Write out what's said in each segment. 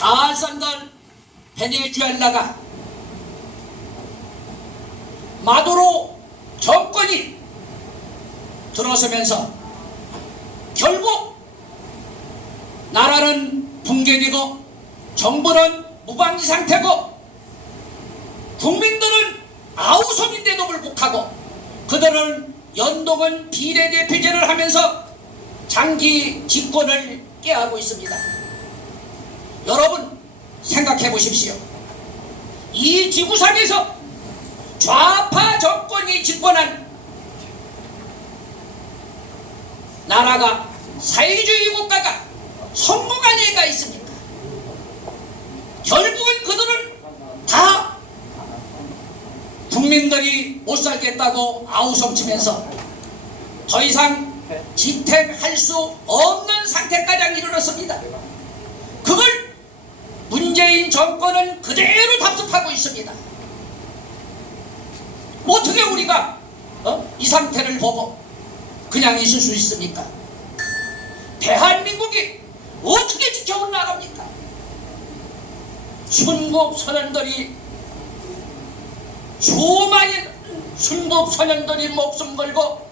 잘 살던 베네수엘라가 마두로 정권이 들어서면서 결국 나라는 붕괴되고 정부는 무방지 상태고 국민들은 아우성인데도 불복하고 그들은 연동은 비례대표제를 하면서 장기 집권을 깨하고 있습니다. 여러분 생각해 보십시오. 이 지구상에서 좌파 정권이 집권한 나라가 사회주의 국가가 성공한 예가 있습니까? 결국은 그들은 다 국민들이 못 살겠다고 아우성치면서 더 이상 지탱할 수 없는 상태까지 이르렀습니다. 그걸 문재인 정권은 그대로 답습하고 있습니다. 어떻게 우리가 어? 이 상태를 보고 그냥 있을 수 있습니까? 대한민국이 어떻게 지켜온 나라입니까? 순국 선원들이 수많은 순국 선원들이 목숨 걸고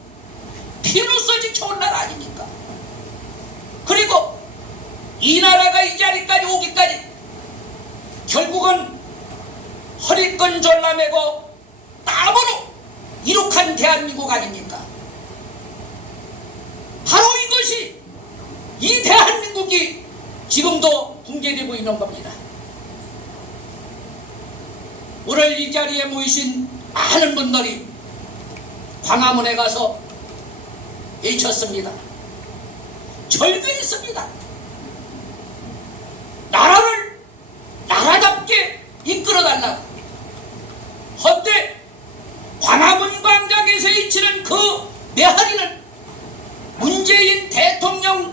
피로써 지켜온 나라 아닙니까? 그리고 이 나라가 이 자리까지 오기까지 결국은 허리끈 졸라매고 땀으로 이룩한 대한민국 아닙니까? 바로 이것이 이 대한민국이 지금도 붕괴되고 있는 겁니다. 오늘 이 자리에 모이신 많은 분들이 광화문에 가서 외쳤습니다. 절규했습니다. 나라를 나라답게 이끌어달라고. 헌데 광화문 광장에서 외치는 그 메아리는 문재인 대통령은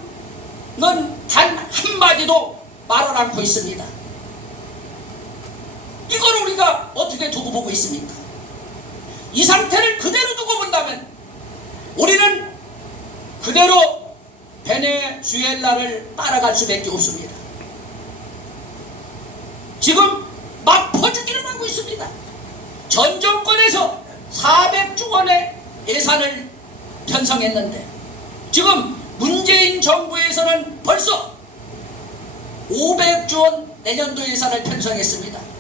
단 한마디도 말을 않고 있습니다. 이걸 우리가 어떻게 두고 보고 있습니까? 이 상태를 그대로 두고 본다면 우리는 그대로 베네수엘라를 따라갈 수밖에 없습니다. 지금 막 퍼주기를 하고 있습니다. 전 정권에서 400조 원의 예산을 편성했는데 지금 문재인 정부에서는 벌써 500조 원 내년도 예산을 편성했습니다.